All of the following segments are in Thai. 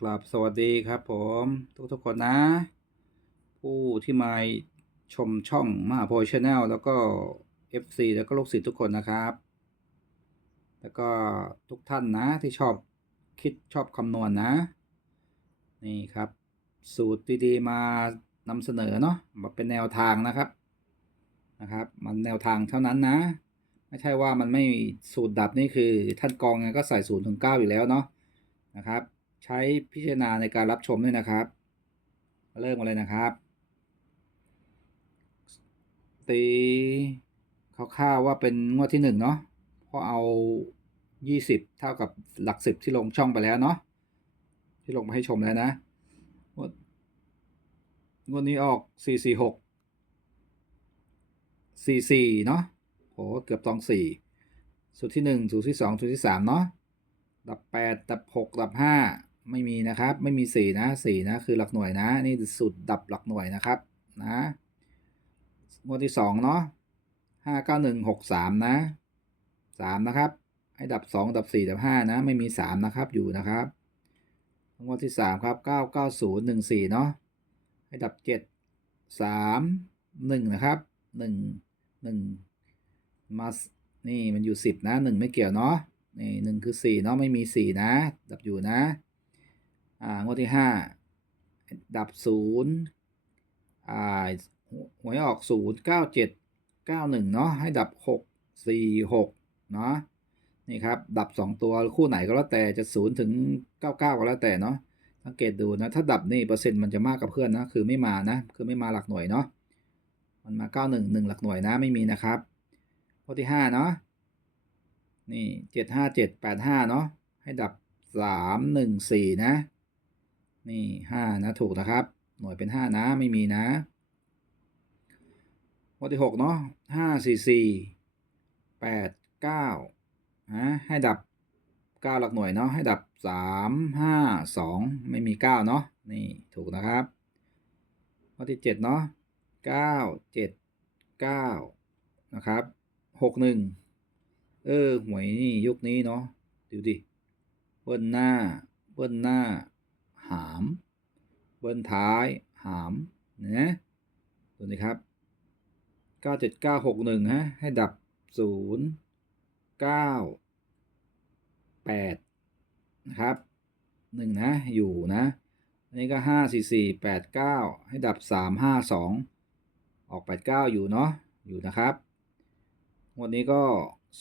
ครับสวัสดีครับผมทุกทุกคนนะ ผู้ที่มาชมช่องมหาโพชแนลแล้วก็ FC แล้วก็ลูกศิษย์ทุกคนนะครับ แล้วก็ทุกท่านนะที่ชอบคิดชอบคำนวณนะนี่ครับ สูตรดีๆมานำเสนอเนาะมาเป็นแนวทางนะครับนะครับ มันแนวทางเท่านั้นนะ ไม่ใช่ว่ามันไม่สูตรดับนี่คือท่านกองไงก็ใส่ศูนย์ถึงเก้าอยู่แล้วเนาะนะครับ ใช้พิจารณาในการรับชมด้วยนะครับ เริ่มกันเลยนะครับ ตีคร่าวๆว่าเป็นงวดที่หนึ่งเนาะเพราะเอายี่สิบเท่ากับหลักสิบที่ลงช่องไปแล้วเนาะที่ลงมาให้ชมแล้วนะงวดงวดนี้ออกสี่สี่หกสี่สี่เนาะโหเกือบตองสี่สูตรที่หนึ่งสูตรที่สองสูตรที่สามเนาะดับแปดดับหกดับห้า ไม่มีนะครับ ไม่มีสี่นะสี่นะคือหลักหน่วยนะ นี่สุดดับหลักหน่วยนะครับนะงวดที่สองเนาะห้าเก้าหนึ่งหกสามนะสามนะครับ ให้ดับสองดับสี่ดับห้านะ ไม่มีสามนะครับอยู่นะครับงวดที่สามครับเก้าเก้าศูนย์หนึ่งสี่เนาะให้ดับเจ็ดสามหนึ่งนะครับหนึ่งหนึ่งมานี่มันอยู่สิบนะหนึ่งไม่เกี่ยวเนาะนี่หนึ่งคือสี่เนาะไม่มีสี่นะ ดับอยู่นะ อ่างวดที่ห้าดับศูนย์อ่าหวยออกศูนย์เก้าเจ็ดเก้าหนึ่งเนาะให้ดับหกสี่หกเนาะนี่ครับดับสองตัวคู่ไหนก็แล้วแต่จะศูนย์ถึงเก้าเก้าก็แล้วแต่เนาะสังเกตดูนะถ้าดับนี่เปอร์เซ็นต์มันจะมากกับเพื่อนนะคือไม่มานะคือไม่มาหลักหน่วยเนาะมันมาเก้าหนึ่งหนึ่งหลักหน่วยนะไม่มีนะครับงวดที่ห้าเนาะนี่เจ็ดห้าเจ็ดแปดห้าเนาะให้ดับสามหนึ่งสี่นะ นี่ห้านะถูกนะครับ หน่วยเป็นห้านะไม่มีนะงวดที่หกเนาะห้าสี่สี่แปดเก้าฮะให้ดับเก้าหลักหน่วยเนาะให้ดับสามห้าสองไม่มีเก้าเนาะนี่ถูกนะครับงวดที่เจ็ดเนาะเก้าเจ็ดเก้านะครับหกหนึ่งเออหวยนี่ยุคนี้เนาะดูดิเบิ้ลหน้าเบิ้ลหน้า หาม เบิ้ลท้าย หามนะดูนี่ครับเก้าเจ็ดเก้าหกหนึ่งฮะ ให้ดับศูนย์เก้าแปดนะครับหนึ่งนะ อยู่นะ อันนี้ก็ห้าสี่สี่แปดเก้าให้ดับสามห้าสองออกแปดเก้าอยู่เนาะ อยู่นะครับ วันนี้ก็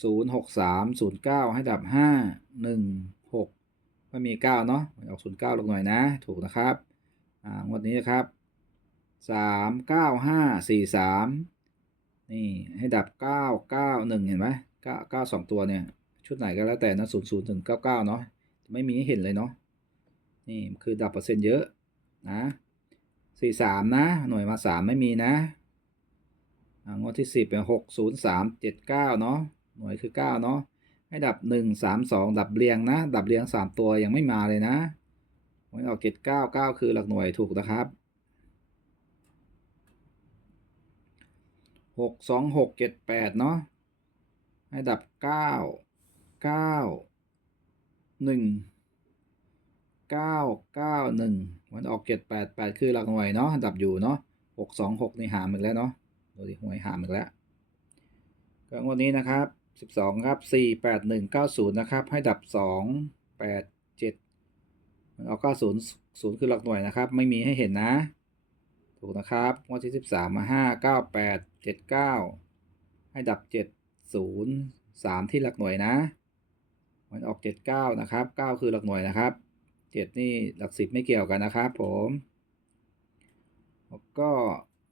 ศูนย์หกสามศูนย์เก้าให้ดับห้าหนึ่งหก ไม่มีเก้าเนาะออกศูนย์เก้าลงหน่อยนะ ถูกนะครับอ่างวดนี้นะครับสามเก้าห้าสี่สามนี่ให้ดับเก้าเก้าหนึ่งเห็นไหมเก้าเก้าสองตัวเนี่ย ชุดไหนก็แล้วแต่นะศูนย์ศูนย์ถึงเก้าเก้าเนาะจะไม่มีให้เห็นเลยเนาะนี่คือดับเปอร์เซ็นต์เยอะนะสี่สามนะ หน่วยมาสามไม่มีนะอ่างวดที่สิบเป็นหกศูนย์สามเจ็ดเก้าเนาะหน่วยคือเก้าเนาะ ให้ดับหนึ่งสามสองดับเรียงนะ ดับเรียงสามตัวยังไม่มาเลยนะหวยออกเจ็ดเก้าเก้าคือหลักหน่วยถูกนะครับหกสองหกเจ็ดแปดเนาะให้ดับเก้าเก้าหนึ่งเก้าเก้าหนึ่งมันออกเจ็ดแปดแปดคือหลักหน่วยเนาะดับอยู่เนาะหกสองหกนี่หามอีกแล้วเนาะดูดิหวยหามอีกแล้วก็งวดนี้นะครับ สิบสองครับสี่แปดหนึ่งเก้าศูนย์นะครับ ให้ดับสองแปดเจ็ดเอาเก้าศูนย์ศูนย์คือหลักหน่วยนะครับ ไม่มีให้เห็นนะ ถูกนะครับงวดที่สิบสามมาห้าเก้าแปดเจ็ดเก้าให้ดับเจ็ดศูนย์สามที่หลักหน่วยนะ มันออกเจ็ดเก้านะครับเก้าคือหลักหน่วยนะครับเจ็ดนี่หลักสิบไม่เกี่ยวกันนะครับผมแล้วก็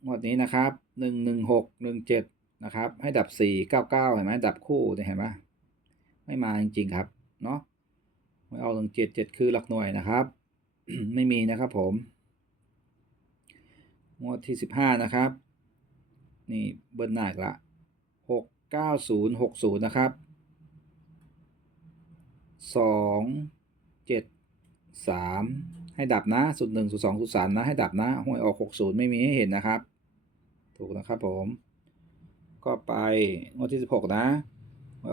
งวดนี้นะครับหนึ่งหนึ่งหกห นะครับ ให้ดับสี่เก้าเก้าเห็นไหมดับคู่เนี่ยเห็นไหมไม่มาจริง ๆ ครับ เนาะไม่เอาหนึ่งเจ็ดเจ็ดคือหลักหน่วยนะครับ ไม่มีนะครับผมงวดที่สิบห้านะครับ นี่เบิ้ลหน้าอีกละหกเก้าศูนย์หกศูนย์นะครับสองเจ็ดสามให้ดับนะสุดหนึ่งสุดสองสุดสามนะ ให้ดับนะหวยออกหกศูนย์ไม่มีให้เห็นนะครับ ถูกนะครับผม ก็ไปงวดที่สิบหกนะ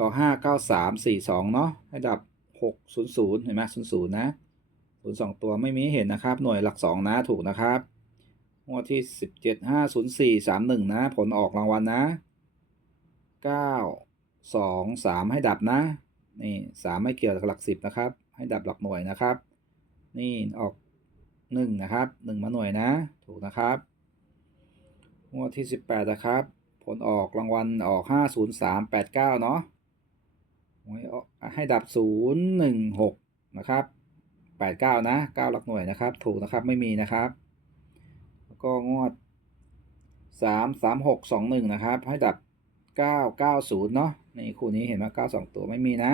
ออกห้าเก้าสามสี่สองเนาะให้ดับหกศูนย์ศูนย์เห็นไหมศูนย์ศูนย์นะศูนย์สองตัวไม่มีเห็นนะครับ หน่วยหลักสองนะถูกนะครับงวดที่สิบเจ็ดห้าศูนย์สี่สามหนึ่งนะ ผลออกรางวัลนะเก้าสองสามให้ดับนะ นี่สามไม่เกี่ยวกับหลักสิบนะครับ ให้ดับหลักหน่วยนะครับ นี่ออกหนึ่งนะครับหนึ่งมาหน่วยนะ ถูกนะครับงวดที่สิบแปดนะครับ ลออกรางวัลออกห้าศูนย์สามแปดเก้าเนาะหวยให้ดับศูนย์หนึ่งหกนะครับแปดเก้านะเก้าหลักหน่วยนะครับ ถูกนะครับไม่มีนะครับ แล้วก็งวดสามสามหกสองหนึ่งนะครับ ให้ดับเก้าเก้าศูนย์เนาะในคู่นี้เห็นไหมเก้าสองตัวไม่มีนะ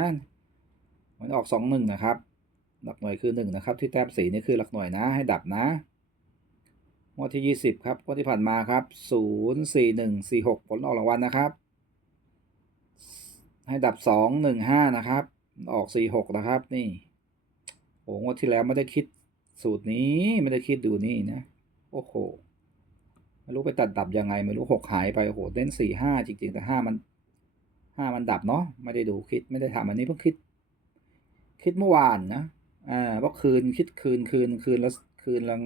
มันออกสองหนึ่งนะครับ หลักหน่วยคือหนึ่งนะครับ ที่แต้มสีนี่คือหลักหน่วยนะ ให้ดับนะ งวดที่ยี่สิบครับงวดที่ผ่านมาครับศูนย์สี่หนึ่งสี่หกผลออกรางวัลนะครับ ให้ดับสองหนึ่งห้านะครับ ออกสี่หกนะครับ นี่โอ้งวดที่แล้วไม่ได้คิดสูตรนี้ไม่ได้คิดดูนี่นะ โอ้โหไม่รู้ไปตัดดับยังไง ไม่รู้หกหายไปโอ้โหเล่นสี่ห้าจริง ๆ แต่ห้ามันห้ามันดับเนาะไม่ได้ดูคิดไม่ได้ทำอันนี้เพิ่งคิด คิดเมื่อวานนะอ่าเพราะคืนคิดคืนคืนคืนแล้วคืนละ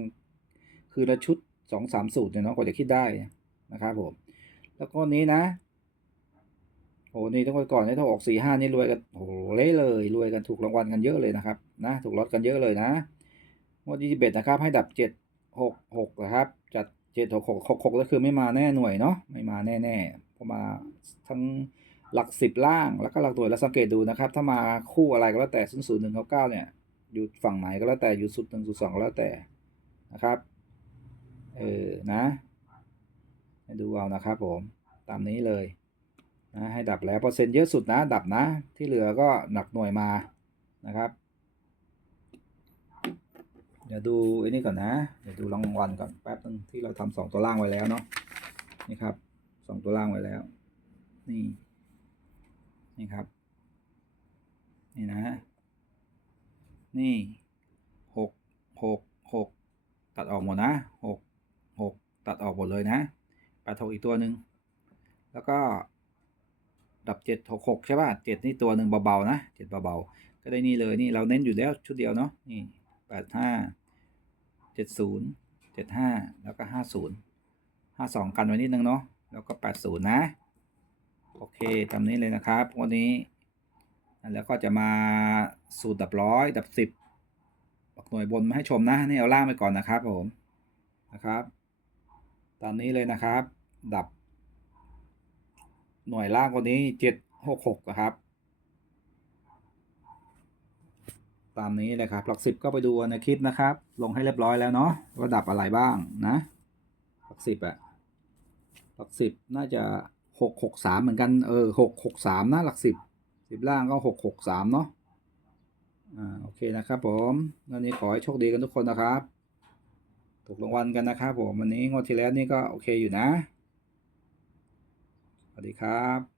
คืนละชุดสองสามสูตรเนี่ยเนาะกว่าจะคิดได้นะครับผม แล้วก็นี้นะโหนี่ต้องไปก่อนนี่ถ้าออกสี่ห้านี่รวยกันโหเละเลยรวยกันถูกรางวัลกันเยอะเลยนะครับนะถูกลดกันเยอะเลยนะงวดที่สิบเอ็ดนะครับ ให้ดับเจ็ดหกหกนะครับ จัดเจ็ดหกหกหกหกก็คือไม่มาแน่หน่วยเนาะไม่มาแน่แน่เพราะมาทั้งหลักสิบล่างแล้วก็หลักหน่วยแล้วสังเกตดูนะครับ ถ้ามาคู่อะไรก็แล้วแต่ศูนย์ศูนย์หนึ่งเก้าเก้าเนี่ยอยู่ฝั่งไหนก็แล้วแต่อยู่สุดหนึ่งสุดสองก็แล้วแต่นะครับ เออนะดูเอานะครับผมตามนี้เลยนะให้ดับแล้วเปอร์เซ็นต์เยอะสุดนะดับนะ ที่เหลือก็หนักหน่วยมานะครับ เดี๋ยวดูไอ้นี่ก่อนนะเดี๋ยวดูรางวัลก่อนแป๊บนึงที่เราทำสองตัวล่างไว้แล้วเนาะนี่ครับสองตัวล่างไว้แล้ว นี่นี่ครับ นี่นะ นี่หกหกหกตัดออกหมดนะหก ตัดออกหมดเลยนะแปดหกอีกตัวหนึ่งแล้วก็ ดับเจ็ดหกหกใช่ป่ะเจ็ดนี่ตัวหนึ่งเบาๆนะเจ็ดเบาๆก็ได้นี่เลยนี่เราเน้นอยู่แล้วชุดเดียวเนาะนี่แปดห้าเจ็ดศูนย์เจ็ดห้าแล้วก็ห้าศูนย์ห้าสองกันไว้นิดนึงเนาะแล้วก็แปดศูนย์นะ โอเคตามนี้เลยนะครับวันนี้แล้วก็จะมาสูตรดับร้อยดับสิบหน่วยบนมาให้ชมนะนี่เอาล่างไปก่อนนะครับผมนะครับ ตามนี้เลยนะครับ ดับ หน่วยล่างคนนี้เจ็ดหกหกครับ ตามนี้เลยครับหลักสิบก็ไปดูในคลิปนะครับ ลงให้เรียบร้อยแล้วเนาะว่าดับอะไรบ้างนะหลักสิบอะหลักสิบน่าจะหกหกสามเหมือนกัน เออหกหกสามนะหลักสิบสิบล่างก็หกหกสามเนาะอ่าโอเคนะครับผมวันนี้ขอให้โชคดีกันทุกคนนะครับ ถูกรางวัลกันนะครับผมวันนี้งวดที่แล้วนี่ก็โอเคอยู่นะ สวัสดีครับ